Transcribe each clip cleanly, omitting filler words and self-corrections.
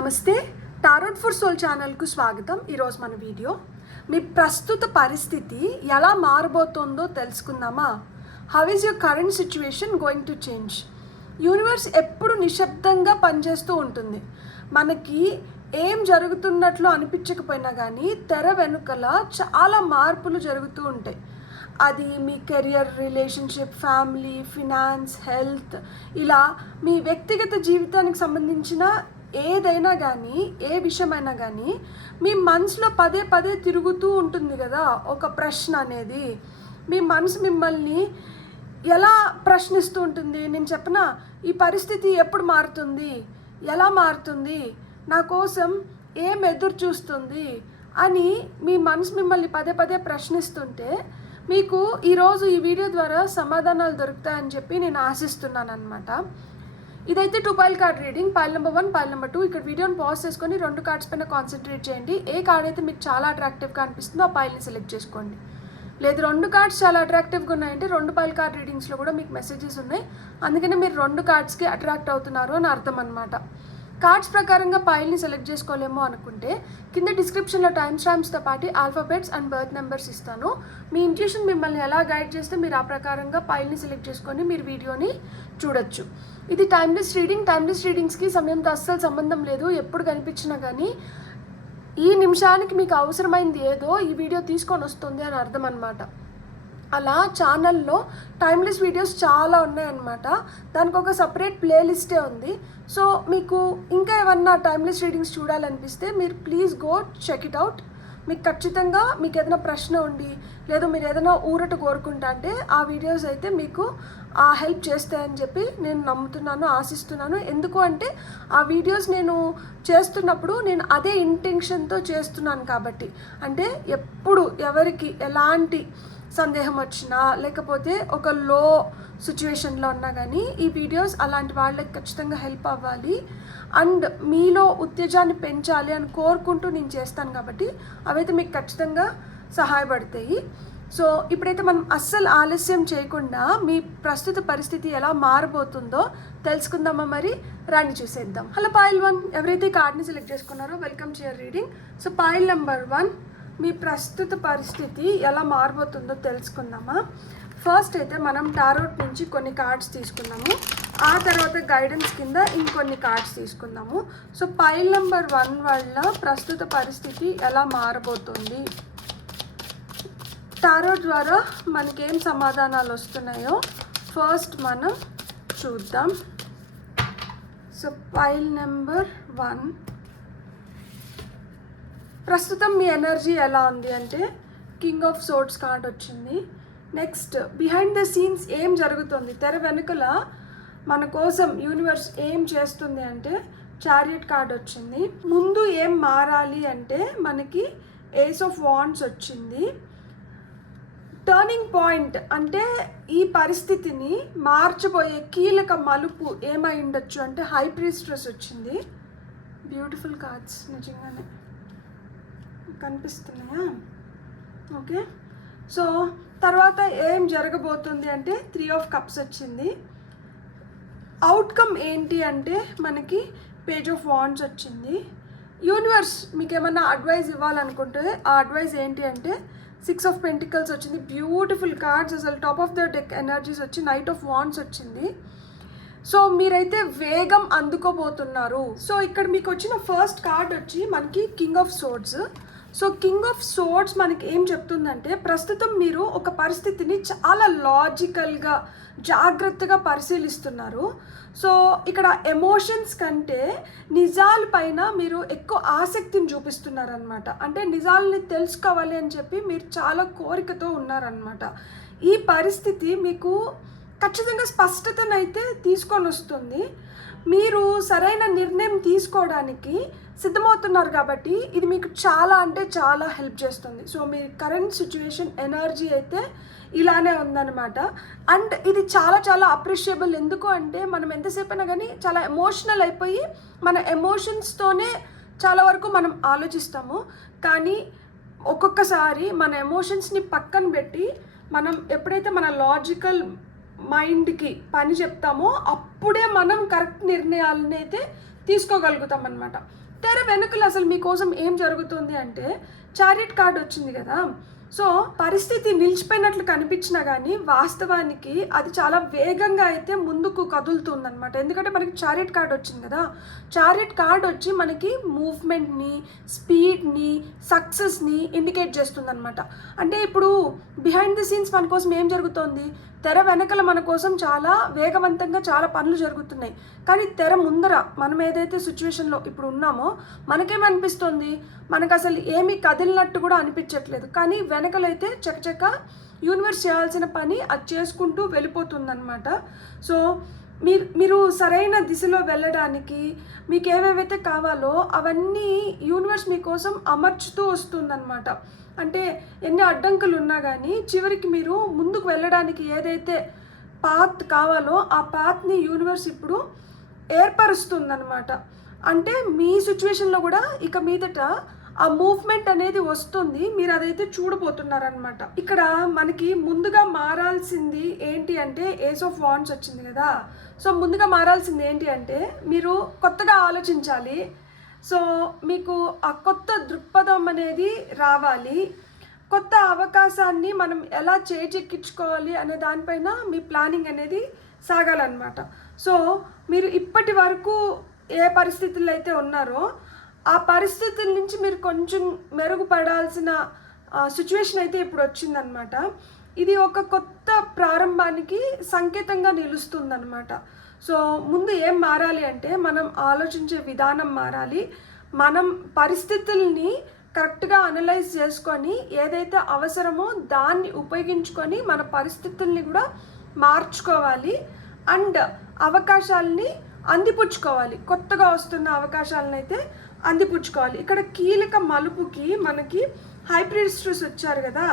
నమస్తే, tarot for soul ఛానల్కు స్వాగతం. ఈరోజు మన వీడియో మీ ప్రస్తుత పరిస్థితి ఎలా మారబోతోందో తెలుసుకుందామా? How is your current situation going to change? Universe ఎప్పుడు నిశ్శబ్దంగా పనిచేస్తూ ఉంటుంది. మనకి ఏం జరుగుతున్నట్లు అనిపించకపోయినా కానీ తెర వెనుకల చాలా మార్పులు జరుగుతూ ఉంటాయి. అది మీ career, relationship, family, finance, health, ఇలా మీ వ్యక్తిగత జీవితానికి సంబంధించిన ఏదైనా కానీ, ఏ విషయమైనా కానీ మీ మనసులో పదే పదే తిరుగుతూ ఉంటుంది కదా ఒక ప్రశ్న అనేది. మీ మనసు మిమ్మల్ని ఎలా ప్రశ్నిస్తూ ఉంటుంది? నేను చెప్పనా, ఈ పరిస్థితి ఎప్పుడు మారుతుంది, ఎలా మారుతుంది, నా కోసం ఏం ఎదురు చూస్తుంది అని మీ మనసు మిమ్మల్ని పదే పదే ప్రశ్నిస్తుంటే మీకు ఈరోజు ఈ వీడియో ద్వారా సమాధానాలు దొరుకుతాయని చెప్పి నేను ఆశిస్తున్నాను అనమాట. ఇదైతే 2 pile card reading. Pile number 1, pile number 2. ఇక్కడ వీడియోని పాజ్ చేసుకొని 2 కార్డ్స్ పైన కాన్సన్ట్రేట్ చేయండి. ఏ కార్డ్ అయితే మీకు చాలా అట్రాక్టివ్గా అనిపిస్తుందో ఆ పైల్ని సెలెక్ట్ చేసుకోండి. లేదు 2 కార్డ్స్ చాలా అట్రాక్టివ్గా ఉన్నాయంటే 2 పైల్ కార్డ్ రీడింగ్స్లో కూడా మీకు మెసేజెస్ ఉన్నాయి, అందుకనే మీరు 2 కార్డ్స్కి అట్రాక్ట్ అవుతున్నారు అని అర్థం అనమాట. కార్డ్స్ ప్రకారంగా పైల్ని సెలెక్ట్ చేసుకోలేమో అనుకుంటే కింద డిస్క్రిప్షన్లో టైమ్ స్టాంప్స్తో పాటు ఆల్ఫాబెట్స్ అండ్ బర్త్ నెంబర్స్ ఇస్తాను. మీ ఇంట్యూషన్ మిమ్మల్ని ఎలా గైడ్ చేస్తే మీరు ఆ ప్రకారంగా పైల్ని సెలెక్ట్ చేసుకొని మీరు వీడియోని చూడొచ్చు. ఇది టైమ్లెస్ రీడింగ్. టైమ్లెస్ రీడింగ్స్కి సమయంతో అస్సలు సంబంధం లేదు. ఎప్పుడు కనిపించినా కానీ ఈ నిమిషానికి మీకు అవసరమైంది ఏదో ఈ వీడియో తీసుకొని వస్తుంది అని అర్థం అనమాట. అలా ఛానల్లో టైమ్లెస్ వీడియోస్ చాలా ఉన్నాయన్నమాట. దానికి ఒక సపరేట్ ప్లేలిస్టే ఉంది. సో మీకు ఇంకా ఏమన్నా టైమ్లెస్ రీడింగ్స్ చూడాలనిపిస్తే మీరు please go check it out. మీకు ఖచ్చితంగా మీకు ఏదైనా ప్రశ్న ఉండి లేదు మీరు ఏదైనా ఊరట కోరుకుంటా అంటే ఆ వీడియోస్ అయితే మీకు హెల్ప్ చేస్తాయని చెప్పి నేను నమ్ముతున్నాను, ఆశిస్తున్నాను. ఎందుకు అంటే ఆ వీడియోస్ నేను చేస్తున్నప్పుడు నేను అదే ఇంటెన్షన్తో చేస్తున్నాను కాబట్టి. అంటే ఎప్పుడు ఎవరికి ఎలాంటి సందేహం వచ్చినా లేకపోతే ఒక లో సిచ్యువేషన్లో ఉన్నా కానీ ఈ వీడియోస్ అలాంటి వాళ్ళకి ఖచ్చితంగా హెల్ప్ అవ్వాలి అండ్ మీలో ఉత్తేజాన్ని పెంచాలి అని కోరుకుంటూ నేను చేస్తాను కాబట్టి అవైతే మీకు ఖచ్చితంగా సహాయపడతాయి. సో ఇప్పుడైతే మనం అస్సలు ఆలస్యం చేయకుండా మీ ప్రస్తుత పరిస్థితి ఎలా మారబోతుందో తెలుసుకుందామా? మరి రండి చూసేద్దాం. హలో పైల్ 1, ఎవరైతే కార్డ్ని సెలెక్ట్ చేసుకున్నారో welcome to your reading. So pile number 1, మీ ప్రస్తుత పరిస్థితి ఎలా మారబోతుందో తెలుసుకుందామా? ఫస్ట్ అయితే మనం టారోట్ నుంచి కొన్ని కార్డ్స్ తీసుకుందాము, ఆ తర్వాత గైడెన్స్ కింద ఇంకొన్ని కార్డ్స్ తీసుకుందాము. సో పైల్ నెంబర్ 1 వల్ల ప్రస్తుత పరిస్థితి ఎలా మారబోతుంది, టారోట్ ద్వారా మనకేం సమాధానాలు వస్తున్నాయో ఫస్ట్ మనం చూద్దాం. సో పైల్ నెంబర్ 1, ప్రస్తుతం మీ ఎనర్జీ ఎలా ఉంది అంటే కింగ్ ఆఫ్ సోర్డ్స్ కార్డ్ వచ్చింది. నెక్స్ట్ బిహైండ్ ద సీన్స్ ఏం జరుగుతుంది, తెర వెనుకల మన కోసం యూనివర్స్ ఏం చేస్తుంది అంటే చారియట్ కార్డ్ వచ్చింది. ముందు ఏం మారాలి అంటే మనకి ఏస్ ఆఫ్ వాండ్స్ వచ్చింది. టర్నింగ్ పాయింట్ అంటే ఈ పరిస్థితిని మార్చబోయే కీలక మలుపు ఏమై ఉండొచ్చు అంటే హై ప్రీస్ట్రెస్ వచ్చింది. బ్యూటిఫుల్ కార్డ్స్ నిజంగానే కనిపిస్తున్నాయా? ఓకే, సో తర్వాత ఏం జరగబోతుంది అంటే 3 ఆఫ్ కప్స్ వచ్చింది. అవుట్కమ్ ఏంటి అంటే మనకి పేజ్ ఆఫ్ వాండ్స్ వచ్చింది. యూనివర్స్ మీకు ఏమన్నా అడ్వైజ్ ఇవ్వాలనుకుంటే ఆ అడ్వైజ్ ఏంటి అంటే 6 ఆఫ్ పెంటికల్స్ వచ్చింది. బ్యూటిఫుల్ కార్డ్స్, అసలు top of the deck energies వచ్చి నైట్ ఆఫ్ వాండ్స్ వచ్చింది. సో మీరైతే వేగం అందుకోబోతున్నారు. సో ఇక్కడ మీకు వచ్చిన ఫస్ట్ కార్డ్ వచ్చి మనకి king of swords. So king of swords మనకి ఏం చెప్తుందంటే ప్రస్తుతం మీరు ఒక పరిస్థితిని చాలా లాజికల్గా జాగ్రత్తగా పరిశీలిస్తున్నారు. సో ఇక్కడ ఎమోషన్స్ కంటే నిజాల పైన మీరు ఎక్కువ ఆసక్తిని చూపిస్తున్నారనమాట. అంటే నిజాలని తెలుసుకోవాలి అని చెప్పి మీరు చాలా కోరికతో ఉన్నారనమాట. ఈ పరిస్థితి మీకు ఖచ్చితంగా స్పష్టతనైతే తీసుకొని వస్తుంది. మీరు సరైన నిర్ణయం తీసుకోవడానికి సిద్ధమవుతున్నారు కాబట్టి ఇది మీకు చాలా అంటే చాలా హెల్ప్ చేస్తుంది. సో మీ కరెంట్ సిచ్యువేషన్ ఎనర్జీ అయితే ఇలానే ఉందన్నమాట. అండ్ ఇది చాలా చాలా అప్రిషియబుల్. ఎందుకు అంటే మనం ఎంతసేపు అయినా కానీ చాలా ఎమోషనల్ అయిపోయి మన ఎమోషన్స్తోనే చాలా వరకు మనం ఆలోచిస్తాము. కానీ ఒక్కొక్కసారి మన ఎమోషన్స్ని పక్కన పెట్టి మనం ఎప్పుడైతే మన లాజికల్ మైండ్కి పని చెప్తామో అప్పుడే మనం కరెక్ట్ నిర్ణయాలను అయితే తీసుకోగలుగుతాం అన్నమాట. తెర వెనుకలు అసలు మీకోసం ఏం జరుగుతుంది అంటే చారియట్ కార్డ్ వచ్చింది కదా. సో పరిస్థితి నిలిచిపోయినట్లు కనిపించినా కానీ వాస్తవానికి అది చాలా వేగంగా అయితే ముందుకు కదులుతుందన్నమాట. ఎందుకంటే మనకి చారియట్ కార్డ్ వచ్చింది కదా. చారియట్ కార్డ్ వచ్చి మనకి మూవ్మెంట్ని, స్పీడ్ని, సక్సెస్ని ఇండికేట్ చేస్తుంది అనమాట. అంటే ఇప్పుడు బిహైండ్ ది సీన్స్ మన కోసం ఏం జరుగుతోంది, తెర వెనకల మన కోసం చాలా వేగవంతంగా చాలా పనులు జరుగుతున్నాయి. కానీ తెర ముందర మనం ఏదైతే సిచ్యువేషన్లో ఇప్పుడు ఉన్నామో మనకేమనిపిస్తుంది, మనకు అసలు ఏమీ కదిలినట్టు కూడా అనిపించట్లేదు. కానీ వెనకలైతే చకచక యూనివర్స్ చేయాల్సిన పని అది చేసుకుంటూ వెళ్ళిపోతుందన్నమాట. సో మీరు సరైన దిశలో వెళ్ళడానికి మీకు ఏవేవైతే కావాలో అవన్నీ యూనివర్స్ మీకోసం అమర్చుతూ వస్తుందన్నమాట. అంటే ఎన్ని అడ్డంకులు ఉన్నా కానీ చివరికి మీరు ముందుకు వెళ్ళడానికి ఏదైతే పాత్ కావాలో ఆ పాత్ని యూనివర్స్ ఇప్పుడు ఏర్పరుస్తుందన్నమాట. అంటే మీ సిచ్యువేషన్లో కూడా ఇక మీదట ఆ మూవ్మెంట్ అనేది వస్తుంది, మీరు అదైతే చూడబోతున్నారనమాట. ఇక్కడ మనకి ముందుగా మారాల్సింది ఏంటి అంటే ఏస్ ఆఫ్ వాండ్స్ వచ్చింది కదా. సో ముందుగా మారాల్సింది ఏంటి అంటే మీరు కొత్తగా ఆలోచించాలి. సో మీకు ఆ కొత్త దృక్పథం అనేది రావాలి. కొత్త అవకాశాన్ని మనం ఎలా చేజెక్కించుకోవాలి అనే దానిపైన మీ ప్లానింగ్ అనేది సాగాలన్నమాట. సో మీరు ఇప్పటి వరకు ఏ పరిస్థితుల్లో అయితే ఉన్నారో ఆ పరిస్థితుల నుంచి మీరు కొంచెం మెరుగుపడాల్సిన సిచ్యువేషన్ అయితే ఇప్పుడు వచ్చిందనమాట. ఇది ఒక కొత్త ప్రారంభానికి సంకేతంగా నిలుస్తుందన్నమాట. సో ముందు ఏం మారాలి అంటే మనం ఆలోచించే విధానం మారాలి. మనం పరిస్థితుల్ని కరెక్ట్గా అనలైజ్ చేసుకొని ఏదైతే అవసరమో దాన్ని ఉపయోగించుకొని మన పరిస్థితుల్ని కూడా మార్చుకోవాలి. అండ్ అవకాశాలని అందిపుచ్చుకోవాలి. కొత్తగా వస్తున్న అవకాశాలను అయితే అందిపుచ్చుకోవాలి. ఇక్కడ కీలక మలుపుకి మనకి హై ప్రీస్టెస్ వచ్చారు కదా.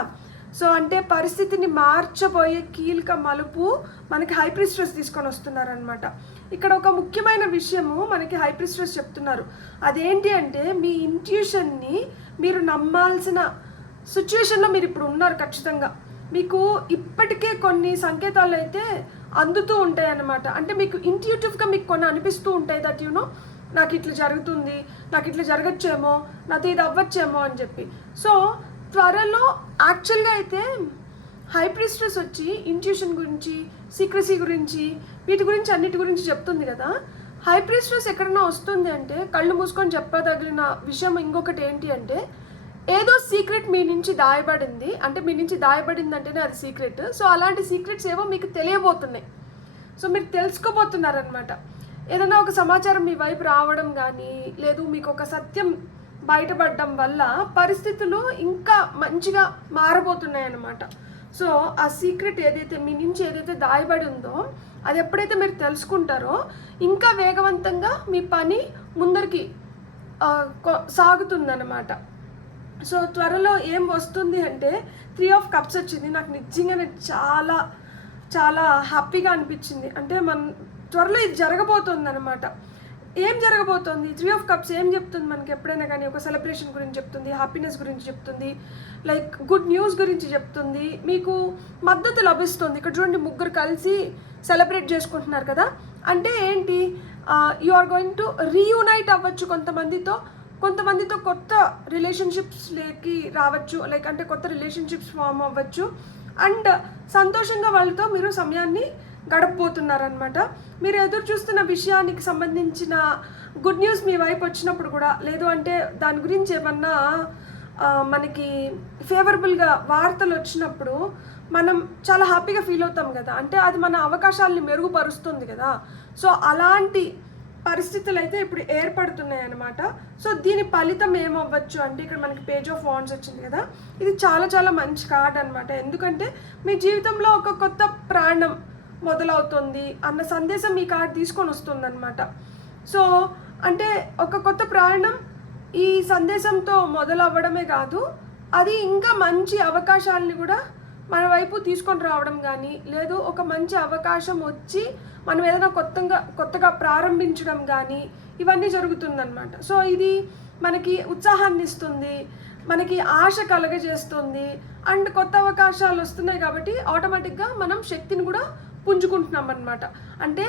సో అంటే పరిస్థితిని మార్చబోయే కీలక మలుపు మనకి హై ప్రీస్టెస్ తీసుకొని వస్తున్నారనమాట. ఇక్కడ ఒక ముఖ్యమైన విషయము మనకి హై ప్రీస్టెస్ చెప్తున్నారు. అదేంటి అంటే మీ ఇంట్యూషన్ని మీరు నమ్మాల్సిన సిచ్యువేషన్లో మీరు ఇప్పుడు ఉన్నారు. ఖచ్చితంగా మీకు ఇప్పటికే కొన్ని సంకేతాలు అయితే అందుతూ ఉంటాయి అన్నమాట. అంటే మీకు ఇంట్యూటివ్గా మీకు కొన్ని అనిపిస్తూ ఉంటాయి దట్ యూనో నాకు ఇట్లా జరుగుతుంది, నాకు ఇట్లా జరగచ్చేమో, నాతో ఇది అవ్వచ్చేమో అని చెప్పి. సో త్వరలో యాక్చువల్గా అయితే హై ప్రీస్టెస్ వచ్చి ఇంట్యూషన్ గురించి, సీక్రసీ గురించి, వీటి గురించి అన్నిటి గురించి చెప్తుంది కదా. హై ప్రీస్టెస్ ఎక్కడైనా వస్తుంది అంటే కళ్ళు మూసుకొని చెప్పదగిన విషయం ఇంకొకటి ఏంటి అంటే ఏదో సీక్రెట్ మీ నుంచి దాయబడింది. అంటే మీ నుంచి దాయబడింది అంటేనే అది సీక్రెట్. సో అలాంటి సీక్రెట్స్ ఏవో మీకు తెలియబోతున్నాయి. సో మీరు తెలుసుకోబోతున్నారనమాట. ఏదైనా ఒక సమాచారం మీ వైపు రావడం కానీ, లేదు మీకు ఒక సత్యం బయటపడడం వల్ల పరిస్థితులు ఇంకా మంచిగా మారబోతున్నాయి అన్నమాట. సో ఆ సీక్రెట్ ఏదైతే మీ నుంచి ఏదైతే దాయబడి ఉందో అది ఎప్పుడైతే మీరు తెలుసుకుంటారో ఇంకా వేగవంతంగా మీ పని ముందరికి సాగుతుందన్నమాట. సో త్వరలో ఏం వస్తుంది అంటే 3 of Cups వచ్చింది. నాకు నిజంగానే చాలా చాలా హ్యాపీగా అనిపించింది. అంటే త్వరలో ఇది జరగబోతుంది అనమాట. ఏం జరగబోతోంది? 3 of Cups ఏం చెప్తుంది మనకి ఎప్పుడైనా కానీ? ఒక సెలబ్రేషన్ గురించి చెప్తుంది, హ్యాపీనెస్ గురించి చెప్తుంది, లైక్ గుడ్ న్యూస్ గురించి చెప్తుంది, మీకు మద్దతు లభిస్తుంది. ఇక్కడ చూడండి, ముగ్గురు కలిసి సెలబ్రేట్ చేసుకుంటున్నారు కదా. అంటే ఏంటి? You are going to reunite అవ్వచ్చు కొంతమందితో కొత్త రిలేషన్షిప్స్లోకి రావచ్చు. లైక్ అంటే కొత్త రిలేషన్షిప్స్ ఫామ్ అవ్వచ్చు. అండ్ సంతోషంగా వాళ్ళతో మీరు సమయాన్ని గడపబోతున్నారనమాట. మీరు ఎదురు చూస్తున్న విషయానికి సంబంధించిన గుడ్ న్యూస్ మీ వైపు వచ్చినప్పుడు కూడా, లేదు అంటే దాని గురించి ఏమన్నా మనకి ఫేవరబుల్గా వార్తలు వచ్చినప్పుడు మనం చాలా హ్యాపీగా ఫీల్ అవుతాం కదా. అంటే అది మన అవకాశాలని మెరుగుపరుస్తుంది కదా. సో అలాంటి పరిస్థితులు అయితే ఇప్పుడు ఏర్పడుతున్నాయి అన్నమాట. సో దీని ఫలితం ఏమవ్వచ్చు అంటే ఇక్కడ మనకి పేజ్ ఆఫ్ వాండ్స్ వచ్చింది కదా. ఇది చాలా చాలా మంచి కార్డ్ అనమాట. ఎందుకంటే మీ జీవితంలో ఒక కొత్త ప్రాణం మొదలవుతుంది అన్న సందేశం మీ కార్డ్ తీసుకొని వస్తుంది అనమాట. సో అంటే ఒక కొత్త ప్రాణం ఈ సందేశంతో మొదలవ్వడమే కాదు, అది ఇంకా మంచి అవకాశాలని కూడా మన వైపు తీసుకొని రావడం కానీ, లేదు ఒక మంచి అవకాశం వచ్చి మనం ఏదైనా కొత్తగా ప్రారంభించడం కానీ, ఇవన్నీ జరుగుతుందన్నమాట. సో ఇది మనకి ఉత్సాహాన్ని ఇస్తుంది, మనకి ఆశ కలగజేస్తుంది. అండ్ కొత్త అవకాశాలు వస్తున్నాయి కాబట్టి ఆటోమేటిక్గా మనం శక్తిని కూడా పుంజుకుంటున్నాం అన్నమాట. అంటే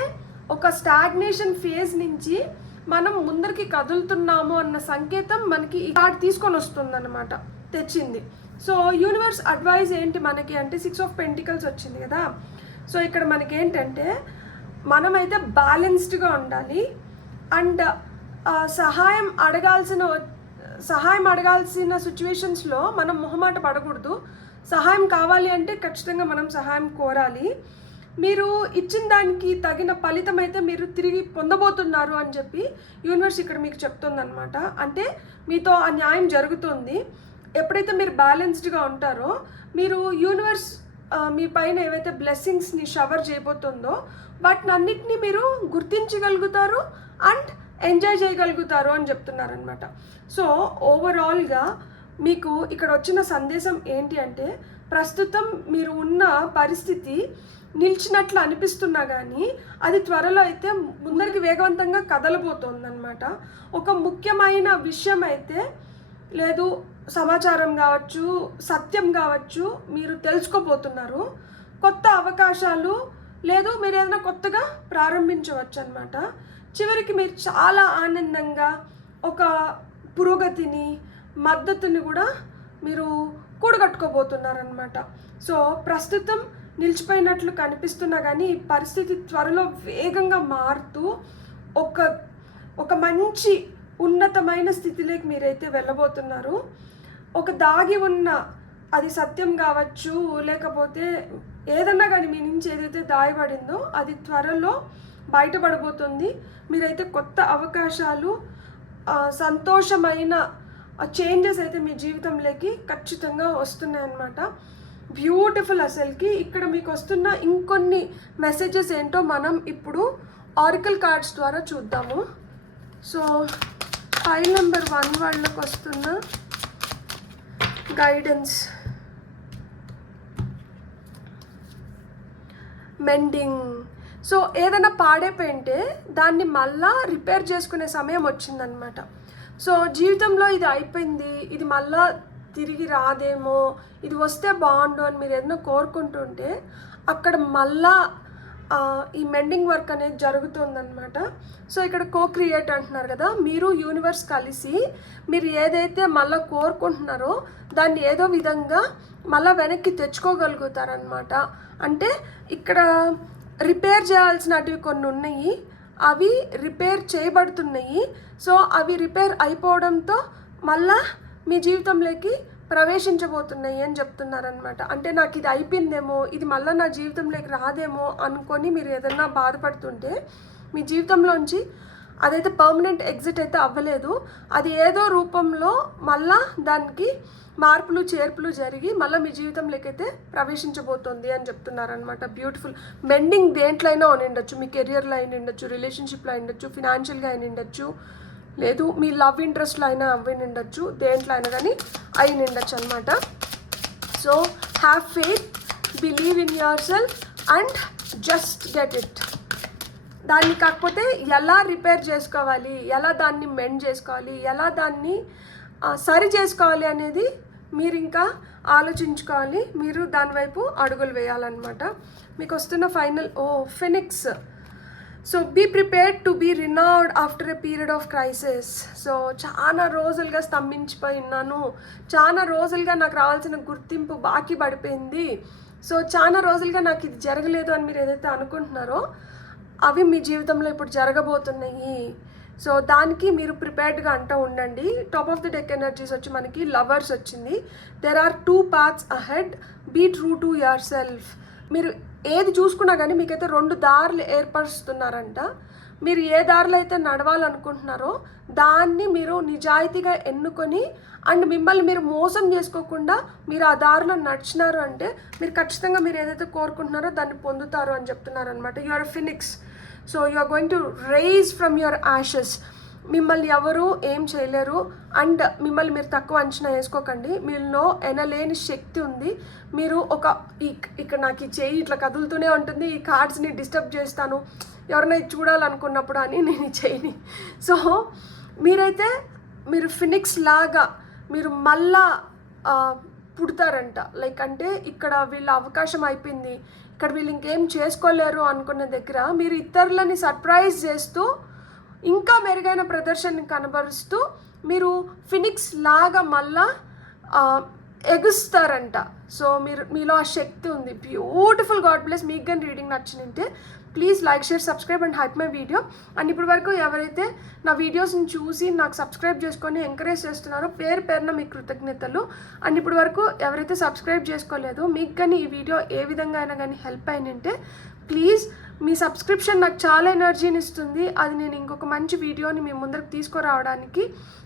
ఒక స్టాగ్నేషన్ ఫేజ్ నుంచి మనం ముందరికి కదులుతున్నాము అన్న సంకేతం మనకి ఈ కార్డ్ తీసుకొని వస్తుందన్నమాట, తెచ్చింది. సో యూనివర్స్ అడ్వైజ్ ఏంటి మనకి అంటే 6 ఆఫ్ పెంటికల్స్ వచ్చింది కదా. సో ఇక్కడ మనకి ఏంటంటే మనమైతే బ్యాలెన్స్డ్గా ఉండాలి అండ్ సహాయం అడగాల్సిన సిచ్యువేషన్స్లో మనం మొహమాట పడకూడదు. సహాయం కావాలి అంటే ఖచ్చితంగా మనం సహాయం కోరాలి. మీరు ఇచ్చిన దానికి తగిన ఫలితం అయితే మీరు తిరిగి పొందబోతున్నారు అని చెప్పి యూనివర్స్ ఇక్కడ మీకు చెప్తుందన్నమాట. అంటే మీతో ఆ న్యాయం జరుగుతుంది. ఎప్పుడైతే మీరు బ్యాలెన్స్డ్గా ఉంటారో మీరు యూనివర్స్ మీ పైన ఏవైతే బ్లెస్సింగ్స్ని షవర్ చేయబోతుందో వాటిని అన్నిటినీ మీరు గుర్తించగలుగుతారు అండ్ ఎంజాయ్ చేయగలుగుతారు అని చెప్తున్నారనమాట. సో ఓవరాల్గా మీకు ఇక్కడ వచ్చిన సందేశం ఏంటి అంటే ప్రస్తుతం మీరు ఉన్న పరిస్థితి నిలిచినట్లు అనిపిస్తున్నా కానీ అది త్వరలో అయితే ముందరికి వేగవంతంగా కదలబోతోందనమాట. ఒక ముఖ్యమైన విషయం అయితే లేదు, సమాచారం కావచ్చు, సత్యం కావచ్చు, మీరు తెలుసుకోబోతున్నారు. కొత్త అవకాశాలు లేదు, మీరు ఏదైనా కొత్తగా ప్రారంభించవచ్చు అనమాట. చివరికి మీరు చాలా ఆనందంగా ఒక పురోగతిని మద్దతుని కూడా మీరు కూడగట్టుకోబోతున్నారనమాట. సో ప్రస్తుతం నిలిచిపోయినట్లు కనిపిస్తున్నా కానీ ఈ పరిస్థితి త్వరలో వేగంగా మారుతూ ఒక మంచి ఉన్నతమైన స్థితిలోకి మీరైతే వెళ్ళబోతున్నారు. ఒక దాగి ఉన్న అది సత్యం కావచ్చు, లేకపోతే ఏదన్నా కానీ మీ నుంచి ఏదైతే దాయబడిందో అది త్వరలో బయటపడబోతుంది. మీరైతే కొత్త అవకాశాలు, సంతోషమైన చేంజెస్ అయితే మీ జీవితంలోకి ఖచ్చితంగా వస్తున్నాయన్నమాట. బ్యూటిఫుల్. అసలుకి ఇక్కడ మీకు వస్తున్న ఇంకొన్ని మెసేజెస్ ఏంటో మనం ఇప్పుడు ఆరికల్ కార్డ్స్ ద్వారా చూద్దాము. సో ఫైల్ నెంబర్ 1 వాళ్ళకి వస్తున్న గైడెన్స్. మెండింగ్. సో ఏదైనా పాడైపోయింటే దాన్ని మళ్ళా రిపేర్ చేసుకునే సమయం వచ్చిందనమాట. సో జీవితంలో ఇది అయిపోయింది, ఇది మళ్ళా తిరిగి రాదేమో, ఇది వస్తే బాగుండు అని మీరు ఏదైనా కోరుకుంటుంటే అక్కడ మళ్ళా ఈ మెండింగ్ వర్క్ అనేది జరుగుతుందన్నమాట. సో ఇక్కడ క్రియేట్ అంటున్నారు కదా, మీరు యూనివర్స్ కలిసి మీరు ఏదైతే మళ్ళీ కోరుకుంటున్నారో దాన్ని ఏదో విధంగా మళ్ళీ వెనక్కి తెచ్చుకోగలుగుతారనమాట. అంటే ఇక్కడ రిపేర్ చేయాల్సినవి కొన్ని ఉన్నాయి, అవి రిపేర్ చేయబడుతున్నాయి. సో అవి రిపేర్ అయిపోవడంతో మళ్ళా మీ జీవితంలోకి ప్రవేశించబోతున్నాయి అని చెప్తున్నారనమాట. అంటే నాకు ఇది అయిపోయిందేమో, ఇది మళ్ళీ నా జీవితంలోకి రాదేమో అనుకొని మీరు ఏదన్నా బాధపడుతుంటే మీ జీవితంలోంచి అదైతే పర్మనెంట్ ఎగ్జిట్ అయితే అవ్వలేదు, అది ఏదో రూపంలో మళ్ళా దానికి మార్పులు చేర్పులు జరిగి మళ్ళీ మీ జీవితంలోకి అయితే ప్రవేశించబోతుంది అని చెప్తున్నారనమాట. బ్యూటిఫుల్. మెండింగ్ దేంట్లో అయినా ఉండొచ్చు, మీ కెరియర్లో అయిన ఉండొచ్చు, రిలేషన్షిప్లో అయిన ఉండొచ్చు, ఫినాన్షియల్గా అయిన ఉండొచ్చు, లేదు మీ లవ్ ఇంట్రెస్ట్లో అయినా అవి ఉండొచ్చు, దేంట్లో అయినా కానీ అయి ఉండొచ్చు అనమాట. So have faith, believe in your self and just get it. దాన్ని కాకపోతే ఎలా రిపేర్ చేసుకోవాలి, ఎలా దాన్ని మెండ్ చేసుకోవాలి, ఎలా దాన్ని సరి చేసుకోవాలి అనేది మీరు ఇంకా ఆలోచించుకోవాలి, మీరు దానివైపు అడుగులు వేయాలన్నమాట. మీకు వస్తున్న final phoenix. So be prepared to be renewed after a period of crisis. So చాలా రోజులుగా స్తంభించిపోయి ఉన్నాను, చాలా రోజులుగా నాకు రావాల్సిన గుర్తింపు బాకీ పడిపోయింది, సో చాలా రోజులుగా నాకు ఇది జరగలేదు అని మీరు ఏదైతే అనుకుంటున్నారో అవి మీ జీవితంలో ఇప్పుడు జరగబోతున్నాయి. సో దానికి మీరు ప్రిపేర్డ్గా అంటూ ఉండండి. Top of the deck energies వచ్చి మనకి లవర్స్ వచ్చింది. There are 2 paths ahead, be true to yourself. మీరు ఏది చూసుకున్నా కానీ మీకైతే 2 దారులు ఏర్పరుస్తున్నారంట. మీరు ఏ దారిలో అయితే నడవాలనుకుంటున్నారో దాన్ని మీరు నిజాయితీగా ఎన్నుకొని అండ్ మిమ్మల్ని మీరు మోసం చేసుకోకుండా మీరు ఆ దారిలో నడిచినారు అంటే మీరు ఖచ్చితంగా మీరు ఏదైతే కోరుకుంటున్నారో దాన్ని పొందుతారు అని చెప్తున్నారు అనమాట. You are phoenix. So you are going to rise from your ashes. మిమ్మల్ని ఎవరు ఏం చేయలేరు అండ్ మిమ్మల్ని మీరు తక్కువ అంచనా వేసుకోకండి. మీలో ఎనలేని శక్తి ఉంది. మీరు ఇక్కడ నాకు ఈ చేయి ఇట్లా కదులుతూనే ఉంటుంది, ఈ కార్డ్స్ని డిస్టర్బ్ చేస్తాను ఎవరైనా చూడాలనుకున్నప్పుడు అని నేను ఈ చేయని. సో మీరు ఫినిక్స్ లాగా మీరు మళ్ళా పుడతారంట. లైక్ అంటే ఇక్కడ వీళ్ళ అవకాశం అయిపోయింది, ఇక్కడ వీళ్ళు ఇంకేం చేసుకోలేరు అనుకున్న దగ్గర మీరు ఇతరులని సర్ప్రైజ్ చేస్తూ ఇంకా మెరుగైన ప్రదర్శనని కనబరుస్తూ మీరు ఫినిక్స్ లాగా మళ్ళా ఎగుస్తారంట. సో మీలో ఆ శక్తి ఉంది. బ్యూటిఫుల్. God bless. మీకు కానీ రీడింగ్ నచ్చినంటే please like, share, subscribe and hype my video. And ఇప్పటి వరకు ఎవరైతే నా వీడియోస్ని చూసి నాకు సబ్స్క్రైబ్ చేసుకొని ఎంకరేజ్ చేస్తున్నారో పేరు పేరున మీకు కృతజ్ఞతలు. అండ్ ఇప్పటి వరకు ఎవరైతే సబ్స్క్రైబ్ చేసుకోలేదో మీకు కానీ ఈ వీడియో ఏ విధంగా అయినా కానీ హెల్ప్ అయినంటే ప్లీజ్ మీ సబ్స్క్రిప్షన్ నాకు చాలా ఎనర్జీని ఇస్తుంది. అది నేను ఇంకొక మంచి వీడియోని మీ ముందరకు తీసుకురావడానికి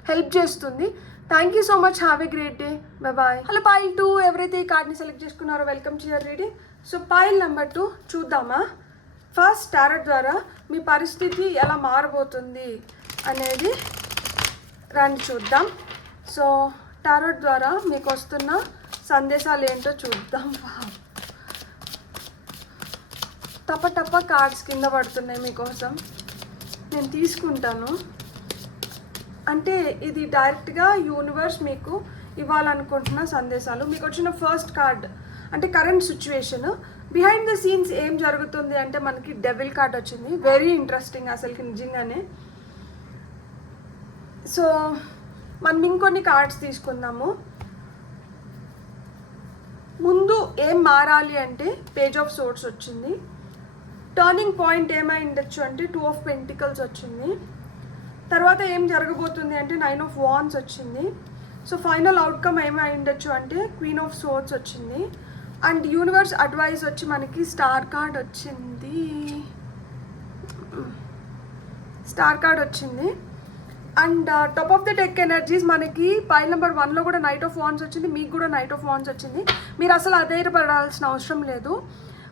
హెల్ప్ చేస్తుంది. Thank you so much. Have a great day. Bye. Hello pile 2 ఎవరైతే ఈ కార్డ్ని సెలెక్ట్ చేసుకున్నారో welcome to your reading. So pile number 2 చూద్దామా. ఫస్ట్ టారట్ ద్వారా మీ పరిస్థితి ఎలా మారబోతుంది అనేది రండి చూద్దాం. సో టారట్ ద్వారా మీకు వస్తున్న సందేశాలు ఏంటో చూద్దాం. టప కార్డ్స్ కింద పడుతున్నాయి మీకోసం. నేను తీసుకుంటాను. అంటే ఇది డైరెక్ట్గా యూనివర్స్ మీకు ఇవ్వాలనుకుంటున్న సందేశాలు. మీకు వచ్చిన ఫస్ట్ కార్డ్ అంటే current situation, behind the scenes ఏం జరుగుతుంది అంటే మనకి డెవిల్ కార్డ్ వచ్చింది. వెరీ ఇంట్రెస్టింగ్ అసలుకి నిజంగానే. సో మనం ఇంకొన్ని కార్డ్స్ తీసుకుందాము. ముందు ఏం మారాలి అంటే పేజ్ ఆఫ్ సోర్డ్స్ వచ్చింది. టర్నింగ్ పాయింట్ ఏమై ఉండొచ్చు అంటే 2 ఆఫ్ పెంటికల్స్ వచ్చింది. తర్వాత ఏం జరగబోతుంది అంటే 9 ఆఫ్ వాన్స్ వచ్చింది. సో ఫైనల్ అవుట్కమ్ ఏమై ఉండొచ్చు అంటే క్వీన్ ఆఫ్ సోర్డ్స్ వచ్చింది. అండ్ యూనివర్స్ అడ్వైస్ వచ్చి మనకి స్టార్ కార్డ్ వచ్చింది. And top of the deck energies మనకి పైల్ నెంబర్ 1లో కూడా నైట్ ఆఫ్ వాన్స్ వచ్చింది. మీకు కూడా నైట్ ఆఫ్ వాన్స్ వచ్చింది. మీరు అసలు అధైర్యపడాల్సిన అవసరం లేదు.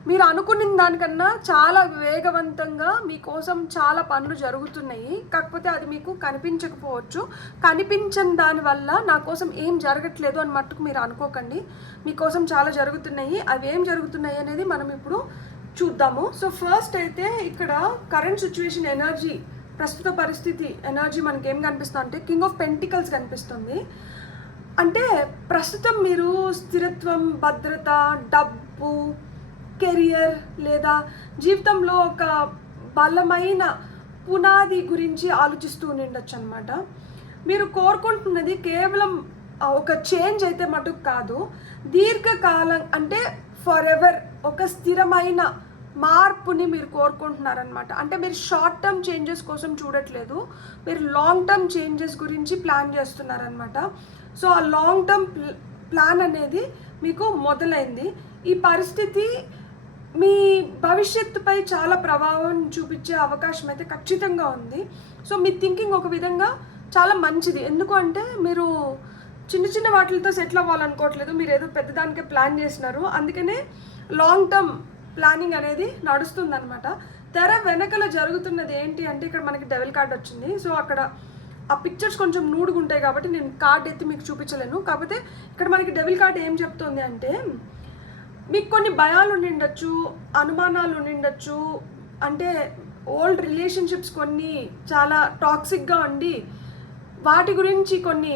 మీరు అనుకున్న దానికన్నా చాలా వేగవంతంగా మీకోసం చాలా పనులు జరుగుతున్నాయి. కాకపోతే అది మీకు కనిపించకపోవచ్చు. కనిపించని దానివల్ల నా కోసం ఏం జరగట్లేదు అని మట్టుకు మీరు అనుకోకండి. మీకోసం చాలా జరుగుతున్నాయి. అవి ఏం జరుగుతున్నాయి అనేది మనం ఇప్పుడు చూద్దాము. సో ఫస్ట్ అయితే ఇక్కడ కరెంట్ సిచ్యువేషన్ ఎనర్జీ, ప్రస్తుత పరిస్థితి ఎనర్జీ మనకి ఏం కనిపిస్తుంది అంటే కింగ్ ఆఫ్ పెంటికల్స్ కనిపిస్తుంది. అంటే ప్రస్తుతం మీరు స్థిరత్వం, భద్రత, డబ్బు, కెరియర్ లేదా జీవితంలో ఒక బలమైన పునాది గురించి ఆలోచిస్తూ ఉండొచ్చు అనమాట. మీరు కోరుకుంటున్నది కేవలం ఒక చేంజ్ అయితే మటుకు కాదు, దీర్ఘకాలం అంటే ఫర్ ఎవర్ ఒక స్థిరమైన మార్పుని మీరు కోరుకుంటున్నారనమాట. అంటే మీరు షార్ట్ టర్మ్ చేంజెస్ కోసం చూడట్లేదు, మీరు లాంగ్ టర్మ్ చేంజెస్ గురించి ప్లాన్ చేస్తున్నారనమాట. సో ఆ లాంగ్ టర్మ్ ప్లాన్ అనేది మీకు మొదలైంది. ఈ పరిస్థితి మీ భవిష్యత్తుపై చాలా ప్రభావం చూపించే అవకాశం అయితే ఖచ్చితంగా ఉంది. సో మీ థింకింగ్ ఒక విధంగా చాలా మంచిది. ఎందుకు అంటే మీరు చిన్న వాటితో సెటిల్ అవ్వాలనుకోవట్లేదు, మీరు ఏదో పెద్దదానికే ప్లాన్ చేసినారు. అందుకనే లాంగ్ టర్మ్ ప్లానింగ్ అనేది నడుస్తుందన్నమాట. తెర వెనకల జరుగుతున్నది ఏంటి అంటే ఇక్కడ మనకి డెవిల్ కార్డ్ వచ్చింది. సో అక్కడ ఆ పిక్చర్స్ కొంచెం నూడుగా ఉంటాయి కాబట్టి నేను కార్డ్ ఎత్తి మీకు చూపించలేను. కాకపోతే ఇక్కడ మనకి డెవిల్ కార్డ్ ఏం చెప్తుంది అంటే మీకు కొన్ని భయాలు ఉండిండొచ్చు, అనుమానాలు ఉండిండొచ్చు. అంటే ఓల్డ్ రిలేషన్షిప్స్ కొన్ని చాలా టాక్సిక్గా ఉండి వాటి గురించి కొన్ని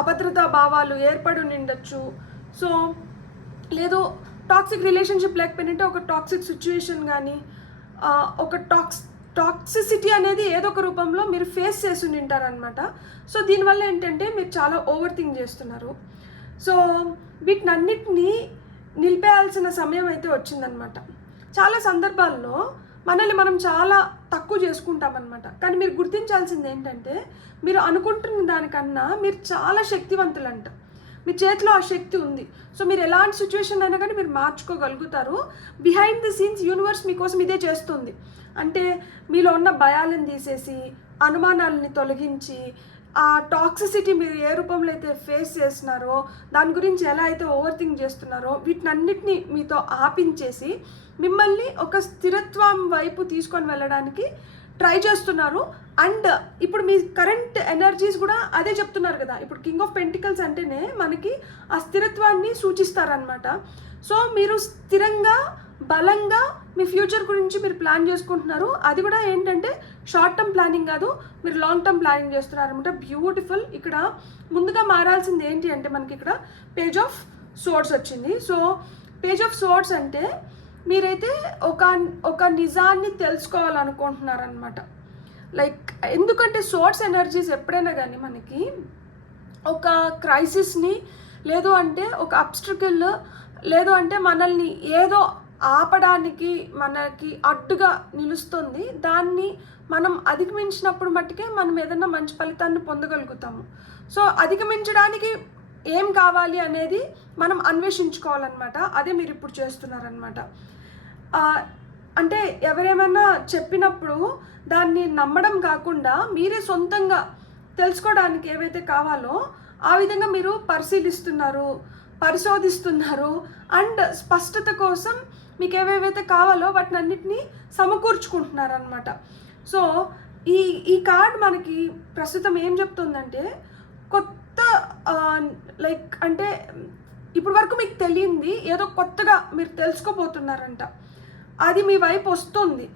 అభద్రతా భావాలు ఏర్పడి ఉండిండొచ్చు. సో లేదు టాక్సిక్ రిలేషన్షిప్ లేకపోయినట్టే ఒక టాక్సిక్ సిచ్యువేషన్ కానీ ఒక టాక్సిసిటీ అనేది ఏదో ఒక రూపంలో మీరు ఫేస్ చేసి ఉంటారనమాట. సో దీనివల్ల ఏంటంటే మీరు చాలా ఓవర్ థింక్ చేస్తున్నారు. సో వీటినన్నిటినీ నిలిపేయాల్సిన సమయం అయితే వచ్చిందనమాట. చాలా సందర్భాల్లో మనల్ని మనం చాలా తక్కువ చేసుకుంటామన్నమాట. కానీ మీరు గుర్తించాల్సింది ఏంటంటే మీరు అనుకుంటున్న దానికన్నా మీరు చాలా శక్తివంతులంట. మీ చేతిలో ఆ శక్తి ఉంది. సో మీరు ఎలాంటి సిచ్యువేషన్ అయినా కానీ మీరు మార్చుకోగలుగుతారు. బిహైండ్ ది సీన్స్ యూనివర్స్ మీకోసం ఇదే చేస్తుంది. అంటే మీలో ఉన్న భయాలను తీసేసి, అనుమానాలని తొలగించి, ఆ టాక్సిసిటీ మీరు ఏ రూపంలో అయితే ఫేస్ చేస్తున్నారో, దాని గురించి ఎలా అయితే ఓవర్ థింక్ చేస్తున్నారో, వీటినన్నిటినీ మీతో ఆపించేసి మిమ్మల్ని ఒక స్థిరత్వం వైపు తీసుకొని వెళ్ళడానికి ట్రై చేస్తున్నారు. అండ్ ఇప్పుడు మీ కరెంట్ ఎనర్జీస్ కూడా అదే చెప్తున్నారు కదా. ఇప్పుడు కింగ్ ఆఫ్ పెంటికల్స్ అంటేనే మనకి ఆ స్థిరత్వాన్ని సూచిస్తారనమాట. సో మీరు స్థిరంగా, బలంగా మీ ఫ్యూచర్ గురించి మీరు ప్లాన్ చేసుకుంటున్నారు. అది కూడా ఏంటంటే షార్ట్ టర్మ్ ప్లానింగ్ కాదు, మీరు లాంగ్ టర్మ్ ప్లానింగ్ చేస్తున్నారు అనమాట. బ్యూటిఫుల్. ఇక్కడ ముందుగా మారాల్సింది ఏంటి అంటే మనకి ఇక్కడ పేజ్ ఆఫ్ సోర్డ్స్ వచ్చింది. సో పేజ్ ఆఫ్ సోర్డ్స్ అంటే మీరైతే ఒక నిజాన్ని తెలుసుకోవాలనుకుంటున్నారనమాట. లైక్ ఎందుకంటే సోర్స్ ఎనర్జీస్ ఎప్పుడైనా కానీ మనకి ఒక క్రైసిస్ని, లేదు అంటే ఒక అబ్స్ట్రకిల్, లేదు అంటే మనల్ని ఏదో ఆపడానికి మనకి అడ్డుగా నిలుస్తుంది. దాన్ని మనం అధిగమించినప్పుడు మట్టుకే మనం ఏదైనా మంచి ఫలితాన్ని పొందగలుగుతాము. సో అధిగమించడానికి ఏం కావాలి అనేది మనం అన్వేషించుకోవాలన్నమాట. అదే మీరు ఇప్పుడు చేస్తున్నారనమాట. అంటే ఎవరేమైనా చెప్పినప్పుడు దాన్ని నమ్మడం కాకుండా మీరే సొంతంగా తెలుసుకోవడానికి ఏవైతే కావాలో ఆ విధంగా మీరు పరిశీలిస్తున్నారు, పరిశోధిస్తున్నారు. అండ్ స్పష్టత కోసం మీకు ఏవేవైతే కావాలో వాటిని అన్నిటినీ సమకూర్చుకుంటున్నారు అనమాట. సో ఈ కార్డ్ మనకి ప్రస్తుతం ఏం చెప్తుందంటే, కొత్త లైక్ అంటే ఇప్పటి వరకు మీకు తెలియంది ఏదో కొత్తగా మీరు తెలుసుకోబోతున్నారంట, అది మీ వైపు వస్తుంది.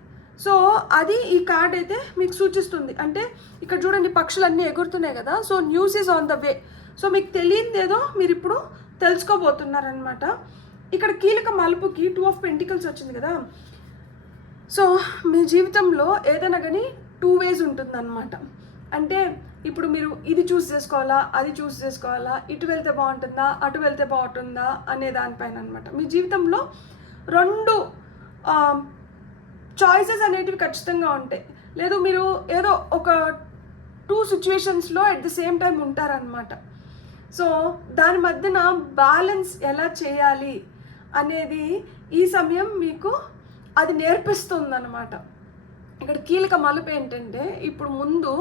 సో అది ఈ కార్డ్ అయితే మీకు సూచిస్తుంది. అంటే ఇక్కడ చూడండి, పక్షులన్నీ ఎగురుతున్నాయి కదా. So news is on the way. So మీకు తెలియనిది ఏదో మీరు ఇప్పుడు తెలుసుకోబోతున్నారనమాట. ఇక్కడ కీలక మలుపుకి 2 ఆఫ్ పెంటికల్స్ వచ్చింది కదా. సో మీ జీవితంలో ఏదైనా కానీ 2 వేస్ ఉంటుందన్నమాట. అంటే ఇప్పుడు మీరు ఇది చూస్ చేసుకోవాలా, అది చూస్ చేసుకోవాలా, ఇటు వెళ్తే బాగుంటుందా, అటు వెళ్తే బాగుంటుందా అనే దానిపైన అనమాట. మీ జీవితంలో 2 చాయిసెస్ అనేటివి ఖచ్చితంగా ఉంటాయి. లేదు మీరు ఏదో ఒక 2 సిచ్యువేషన్స్లో ఎట్ ద సేమ్ టైం ఉంటారనమాట. సో దాని మధ్యన బ్యాలెన్స్ ఎలా చేయాలి అనేది ఈ సమయం మీకు అది నేర్పిస్తుంది అనమాట. ఇక్కడ కీలక మలుపు ఏంటంటే, ఇప్పుడు ముందు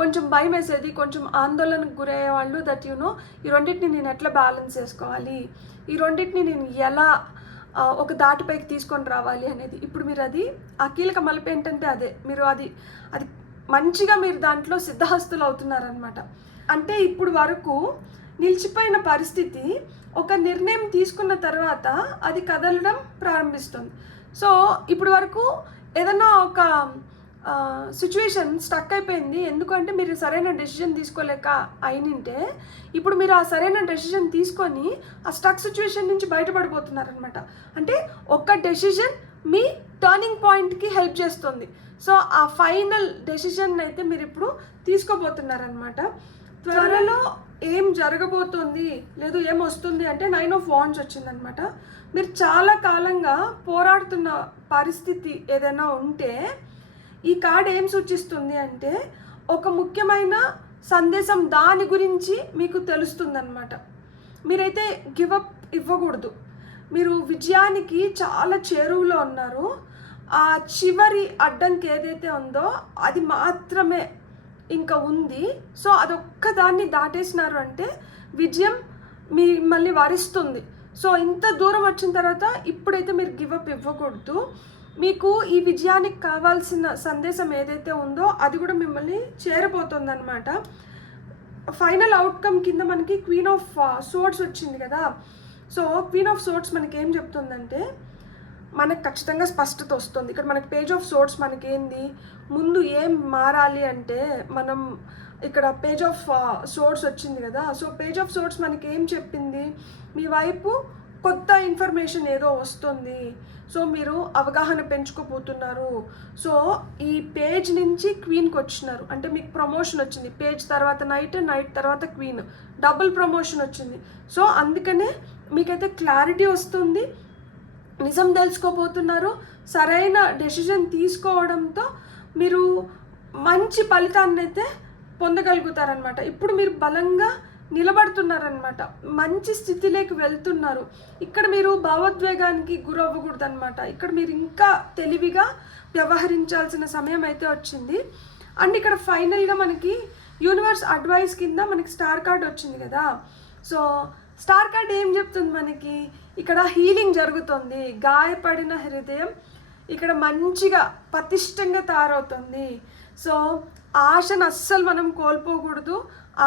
కొంచెం భయం వేసేది, కొంచెం ఆందోళనకు గురయ్యే వాళ్ళు, దట్ యు నో ఈ రెండింటిని నేను ఎట్లా బ్యాలెన్స్ చేసుకోవాలి, ఈ రెండింటిని నేను ఎలా ఒక దాటిపైకి తీసుకొని రావాలి అనేది. ఇప్పుడు మీరు అది ఆ కీలక మలుపు ఏంటంటే అదే, మీరు అది మంచిగా మీరు దాంట్లో సిద్ధహస్తులు అవుతున్నారనమాట. అంటే ఇప్పుడు వరకు నిలిచిపోయిన పరిస్థితి ఒక నిర్ణయం తీసుకున్న తర్వాత అది కదలడం ప్రారంభిస్తుంది. సో ఇప్పుడు వరకు ఏదన్నా ఒక సిచ్యువేషన్ స్టక్ అయిపోయింది, ఎందుకంటే మీరు సరైన డెసిషన్ తీసుకోలేక అయినింటే, ఇప్పుడు మీరు ఆ సరైన డెసిషన్ తీసుకొని ఆ స్టక్ సిచ్యువేషన్ నుంచి బయటపడిపోతున్నారనమాట. అంటే ఒక్క డెసిషన్ మీ టర్నింగ్ పాయింట్కి హెల్ప్ చేస్తుంది. సో ఆ ఫైనల్ డెసిషన్ అయితే మీరు ఇప్పుడు తీసుకోబోతున్నారనమాట. త్వరలో ఏం జరగబోతుంది, లేదు ఏం వస్తుంది అంటే 9 ఆఫ్ వాండ్స్ వచ్చిందనమాట. మీరు చాలా కాలంగా పోరాడుతున్న పరిస్థితి ఏదైనా ఉంటే ఈ కార్డ్ ఏం సూచిస్తుంది అంటే, ఒక ముఖ్యమైన సందేశం దాని గురించి మీకు తెలుస్తుందన్నమాట. మీరైతే గివప్ ఇవ్వకూడదు. మీరు విజయానికి చాలా చేరువలో ఉన్నారు. ఆ చివరి అడ్డంకి ఏదైతే ఉందో అది మాత్రమే ఇంకా ఉంది. సో అదొక్కదాన్ని దాటేసినారు అంటే విజయం మిమ్మల్ని వరిస్తుంది. సో ఇంత దూరం వచ్చిన తర్వాత ఇప్పుడైతే మీరు గివప్ ఇవ్వకూడదు. మీకు ఈ విజయానికి కావాల్సిన సందేశం ఏదైతే ఉందో అది కూడా మిమ్మల్ని చేరబోతుందన్నమాట. ఫైనల్ అవుట్కమ్ కింద మనకి క్వీన్ ఆఫ్ సోర్డ్స్ వచ్చింది కదా. సో క్వీన్ ఆఫ్ సోర్డ్స్ మనకి ఏం చెప్తుందంటే, మనకు ఖచ్చితంగా స్పష్టత వస్తుంది. ఇక్కడ మనకి పేజ్ ఆఫ్ సోర్డ్స్ మనకి ఏంది, ముందు ఏం మారాలి అంటే మనం ఇక్కడ పేజ్ ఆఫ్ సోర్డ్స్ వచ్చింది కదా. సో పేజ్ ఆఫ్ సోర్డ్స్ మనకి ఏం చెప్పింది, మీ వైపు కొత్త ఇన్ఫర్మేషన్ ఏదో వస్తుంది. సో మీరు అవగాహన పెంచుకోబోతున్నారు. సో ఈ పేజ్ నుంచి క్వీన్కి వచ్చినారు అంటే మీకు ప్రమోషన్ వచ్చింది. పేజ్ తర్వాత నైట్, నైట్ తర్వాత క్వీన్, డబుల్ ప్రమోషన్ వచ్చింది. సో అందుకనే మీకైతే క్లారిటీ వస్తుంది, నిజం తెలుసుకోబోతున్నారు. సరైన డెసిషన్ తీసుకోవడంతో మీరు మంచి ఫలితాన్ని అయితే పొందగలుగుతారనమాట. ఇప్పుడు మీరు బలంగా నిలబడుతున్నారనమాట, మంచి స్థితిలోకి వెళ్తున్నారు. ఇక్కడ మీరు భావోద్వేగానికి గురవ్వకూడదు అనమాట. ఇక్కడ మీరు ఇంకా తెలివిగా వ్యవహరించాల్సిన సమయం అయితే వచ్చింది. అండ్ ఇక్కడ ఫైనల్గా మనకి యూనివర్స్ అడ్వైస్ కింద మనకి స్టార్ కార్డ్ వచ్చింది కదా. సో స్టార్ కార్డ్ ఏం చెప్తుంది మనకి, ఇక్కడ హీలింగ్ జరుగుతుంది. గాయపడిన హృదయం ఇక్కడ మంచిగా పటిష్టంగా తయారవుతుంది. సో ఆశను అస్సలు మనం కోల్పోకూడదు.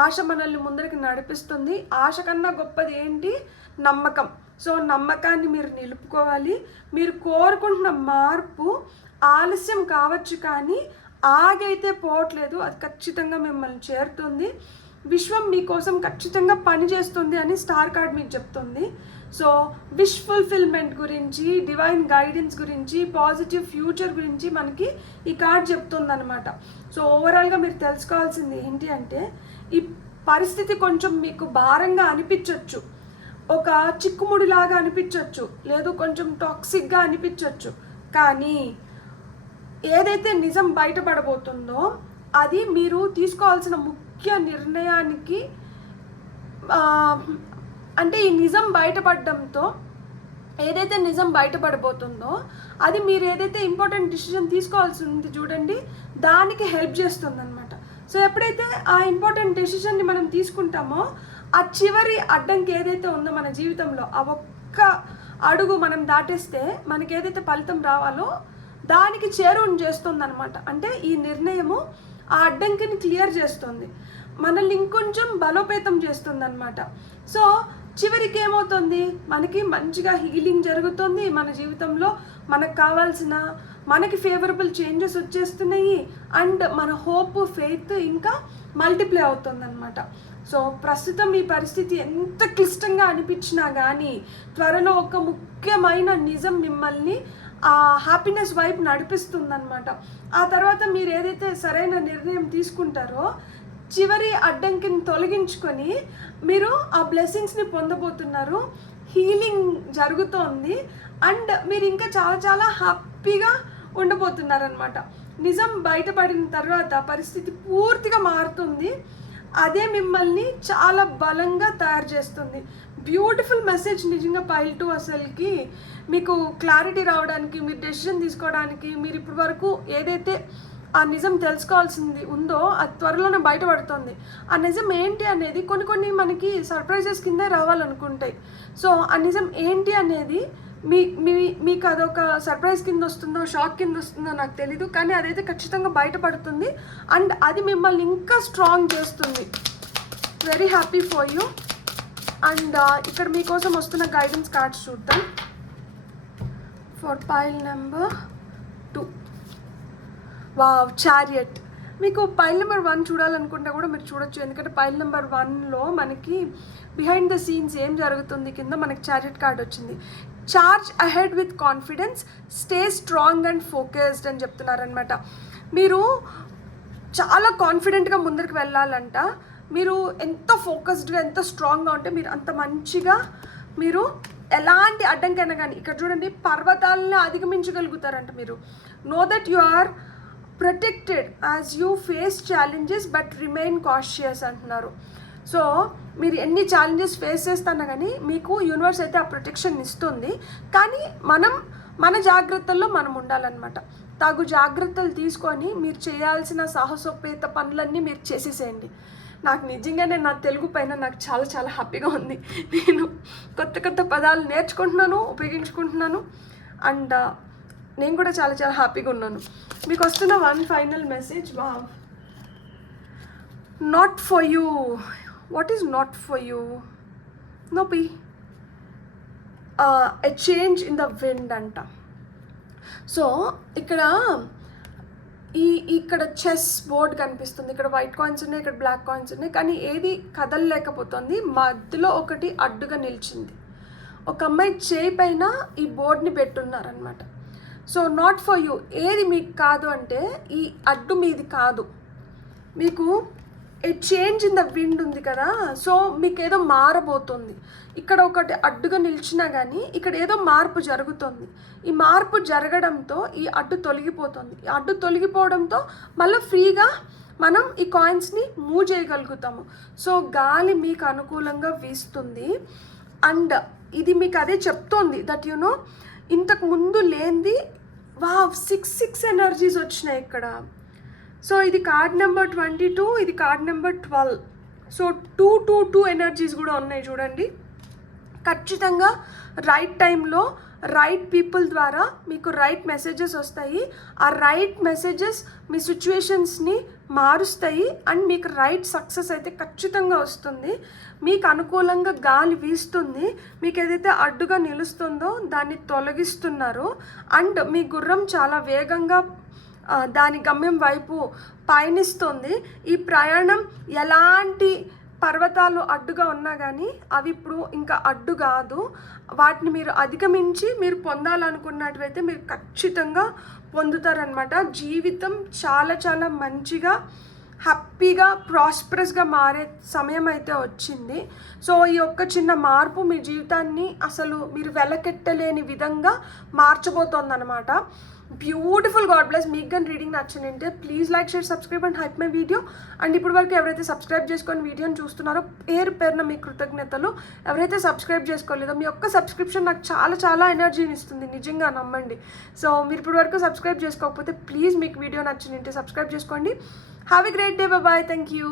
ఆశ మనల్ని ముందరికి నడిపిస్తుంది. ఆశ కన్నా గొప్పది ఏంటి, నమ్మకం. సో నమ్మకాన్ని మీరు నిలుపుకోవాలి. మీరు కోరుకుంటున్న మార్పు ఆలస్యం కావచ్చు కానీ ఆగైతే పోవట్లేదు, అది ఖచ్చితంగా మిమ్మల్ని చేరుతుంది. విశ్వం మీకోసం ఖచ్చితంగా పనిచేస్తుంది అని స్టార్ కార్డ్ మీకు చెప్తుంది. సో విష్ ఫుల్ఫిల్మెంట్ గురించి, డివైన్ గైడెన్స్ గురించి, పాజిటివ్ ఫ్యూచర్ గురించి మనకి ఈ కార్డ్ చెప్తుంది అనమాట. సో ఓవరాల్గా మీరు తెలుసుకోవాల్సింది ఏంటి అంటే, ఈ పరిస్థితి కొంచెం మీకు భారంగా అనిపించవచ్చు, ఒక చిక్కుముడిలాగా అనిపించవచ్చు, లేదు కొంచెం టాక్సిక్గా అనిపించవచ్చు. కానీ ఏదైతే నిజం బయటపడబోతుందో అది మీరు తీసుకోవాల్సిన ముఖ్య నిర్ణయానికి, అంటే ఈ నిజం బయటపడడంతో ఏదైతే నిజం బయటపడబోతుందో అది మీరు ఏదైతే ఇంపార్టెంట్ డిసిషన్ తీసుకోవాల్సి ఉంది చూడండి, దానికి హెల్ప్ చేస్తుంది అనమాట. సో ఎప్పుడైతే ఆ ఇంపార్టెంట్ డెసిషన్ని మనం తీసుకుంటామో, ఆ చివరి అడ్డంకి ఏదైతే ఉందో మన జీవితంలో, ఆ ఒక్క అడుగు మనం దాటేస్తే మనకి ఏదైతే ఫలితం రావాలో దానికి చేరువని చేస్తుంది అనమాట. అంటే ఈ నిర్ణయము ఆ అడ్డంకిని క్లియర్ చేస్తుంది, మనల్ని ఇంకొంచెం బలోపేతం చేస్తుంది అనమాట. సో చివరికి ఏమవుతుంది, మనకి మంచిగా హీలింగ్ జరుగుతుంది, మన జీవితంలో మనకు కావాల్సిన మనకి ఫేవరబుల్ చేంజెస్ వచ్చేస్తున్నాయి, అండ్ మన హోప్, ఫెయిత్ ఇంకా మల్టిప్లై అవుతుంది అనమాట. సో ప్రస్తుతం ఈ పరిస్థితి ఎంత క్లిష్టంగా అనిపించినా కానీ త్వరలో ఒక ముఖ్యమైన నిజం మిమ్మల్ని ఆ హ్యాపీనెస్ వైపు నడిపిస్తుందన్నమాట. ఆ తర్వాత మీరు ఏదైతే సరైన నిర్ణయం తీసుకుంటారో, చివరి అడ్డంకిని తొలగించుకొని మీరు ఆ బ్లెస్సింగ్స్ని పొందబోతున్నారు, హీలింగ్ జరుగుతోంది, అండ్ మీరు ఇంకా చాలా చాలా హ్యాపీగా ఉండబోతున్నారనమాట. నిజం బయటపడిన తర్వాత పరిస్థితి పూర్తిగా మారుతుంది, అదే మిమ్మల్ని చాలా బలంగా తయారు చేస్తుంది. బ్యూటిఫుల్ మెసేజ్ నిజంగా పైల్ 2 అసలుకి మీకు క్లారిటీ రావడానికి, మీరు డెసిషన్ తీసుకోవడానికి, మీరు ఇప్పటి వరకు ఏదైతే ఆ నిజం తెలుసుకోవాల్సింది ఉందో అది త్వరలోనే బయటపడుతుంది. ఆ నిజం ఏంటి అనేది కొన్ని మనకి సర్ప్రైజెస్ కిందే రావాలనుకుంటాయి. సో ఆ నిజం ఏంటి అనేది మీకు అదొక సర్ప్రైజ్ కింద వస్తుందో, షాక్ కింద వస్తుందో నాకు తెలీదు, కానీ అదైతే ఖచ్చితంగా బయటపడుతుంది, అండ్ అది మిమ్మల్ని ఇంకా స్ట్రాంగ్ చేస్తుంది. Very happy for you. And ఇక్కడ మీకోసం వస్తున్న గైడెన్స్ కార్డ్స్ చూద్దాం. For pile number 2, wow, chariot. మీకు పైల్ నెంబర్ 1 చూడాలనుకుంటే కూడా మీరు చూడొచ్చు, ఎందుకంటే పైల్ నెంబర్ 1లో మనకి బిహైండ్ ద సీన్స్ ఏం జరుగుతుంది కింద మనకి చారియట్ కార్డ్ వచ్చింది. Charge ahead with confidence, stay strong and focused అని చెప్తున్నారనమాట. మీరు చాలా కాన్ఫిడెంట్గా ముందరికి వెళ్ళాలంట. మీరు ఎంత ఫోకస్డ్గా, ఎంత స్ట్రాంగ్గా ఉంటే మీరు అంత మంచిగా, మీరు ఎలాంటి అడ్డంకైనా కానీ, ఇక్కడ చూడండి, పర్వతాలను అధిగమించగలుగుతారంట మీరు. Know that you are protected as you face challenges but remain cautious అంటున్నారు. సో మీరు ఎన్ని ఛాలెంజెస్ ఫేస్ చేస్తున్నా కానీ మీకు యూనివర్స్ అయితే ఆ ప్రొటెక్షన్ ఇస్తుంది, కానీ మన జాగ్రత్తల్లో మనం ఉండాలన్నమాట. తగు జాగ్రత్తలు తీసుకొని మీరు చేయాల్సిన సాహసోపేత పనులన్నీ మీరు చేసేసేయండి. నాకు నిజంగానే నా తెలుగు పైన నాకు చాలా చాలా హ్యాపీగా ఉంది. నేను కొత్త పదాలు నేర్చుకుంటున్నాను, ఉపయోగించుకుంటున్నాను, అండ్ నేను కూడా చాలా చాలా హ్యాపీగా ఉన్నాను. మీకు వస్తున్న 1 final message. Wow, not for you. What is not for you? Nope, a change in the wind అంట. సో ఇక్కడ చెస్ బోర్డ్ కనిపిస్తుంది, ఇక్కడ వైట్ కాయిన్స్ ఉన్నాయి, ఇక్కడ బ్లాక్ కాయిన్స్ ఉన్నాయి, కానీ ఏది కదలలేకపోతుంది. మధ్యలో ఒకటి అడ్డుగా నిలిచింది. ఒక అమ్మాయి చేయి పైన ఈ బోర్డ్ని పెట్టున్నారనమాట. సో నాట్ ఫర్ యూ, ఏది మీకు కాదు అంటే ఈ అడ్డు మీది కాదు, మీకు ఏ చేంజ్ ఇన్ ద విండ్ ఉంది కదా. సో మీకు ఏదో మారబోతుంది. ఇక్కడ ఒకటి అడ్డుగా నిలిచినా కానీ ఇక్కడ ఏదో మార్పు జరుగుతుంది. ఈ మార్పు జరగడంతో ఈ అడ్డు తొలగిపోతుంది. ఈ అడ్డు తొలగిపోవడంతో మళ్ళీ ఫ్రీగా మనం ఈ కాయిన్స్ని మూవ్ చేయగలుగుతాము. సో గాలి మీకు అనుకూలంగా వీస్తుంది, అండ్ ఇది మీకు అదే చెప్తోంది దట్ యు నో, ఇంతకు ముందు లేనిది. వావ్, 6 ఎనర్జీస్ వచ్చినాయి ఇక్కడ. సో ఇది కార్డ్ నెంబర్ 22, ఇది కార్డ్ నెంబర్ 12. సో 2 ఎనర్జీస్ కూడా ఉన్నాయి చూడండి. ఖచ్చితంగా రైట్ టైంలో రైట్ పీపుల్ ద్వారా మీకు రైట్ మెసేజెస్ వస్తాయి. ఆ రైట్ మెసేజెస్ మీ సిచ్యువేషన్స్ని మారుస్తాయి, అండ్ మీకు రైట్ సక్సెస్ అయితే ఖచ్చితంగా వస్తుంది. మీకు అనుకూలంగా గాలి వీస్తుంది, మీకు ఏదైతే అడ్డుగా నిలుస్తుందో దాన్ని తొలగిస్తున్నారు, అండ్ మీ గుర్రం చాలా వేగంగా దాని గమ్యం వైపు పయనిస్తుంది. ఈ ప్రయాణం ఎలాంటి పర్వతాలు అడ్డుగా ఉన్నా కానీ అవి ఇప్పుడు ఇంకా అడ్డు కాదు. వాటిని మీరు అధిగమించి మీరు పొందాలనుకున్నట్టువైతే మీరు ఖచ్చితంగా పొందుతారనమాట. జీవితం చాలా చాలా మంచిగా, హ్యాపీగా, ప్రాస్పరస్గా మారే సమయం అయితే వచ్చింది. సో ఈ ఒక్క చిన్న మార్పు మీ జీవితాన్ని అసలు మీరు వెలకెట్టలేని విధంగా మార్చబోతోందనమాట. బ్యూటిఫుల్. God bless. మీకు కానీ రీడింగ్ నచ్చినంటే please like, share, subscribe and hype my video. And ఇప్పటి వరకు ఎవరైతే సబ్స్క్రైబ్ చేసుకొని వీడియోని చూస్తున్నారో పేరున మీ కృతజ్ఞతలు. ఎవరైతే సబ్స్క్రైబ్ చేసుకోలేదో మీ ఒక్క సబ్స్క్రిప్షన్ నాకు చాలా చాలా ఎనర్జీని ఇస్తుంది, నిజంగా నమ్మండి. సో మీరు ఇప్పటి వరకు సబ్స్క్రైబ్ చేసుకోకపోతే ప్లీజ్ మీకు వీడియో నచ్చినంటే సబ్స్క్రైబ్ చేసుకోండి. Have a great day. Bye. Thank you.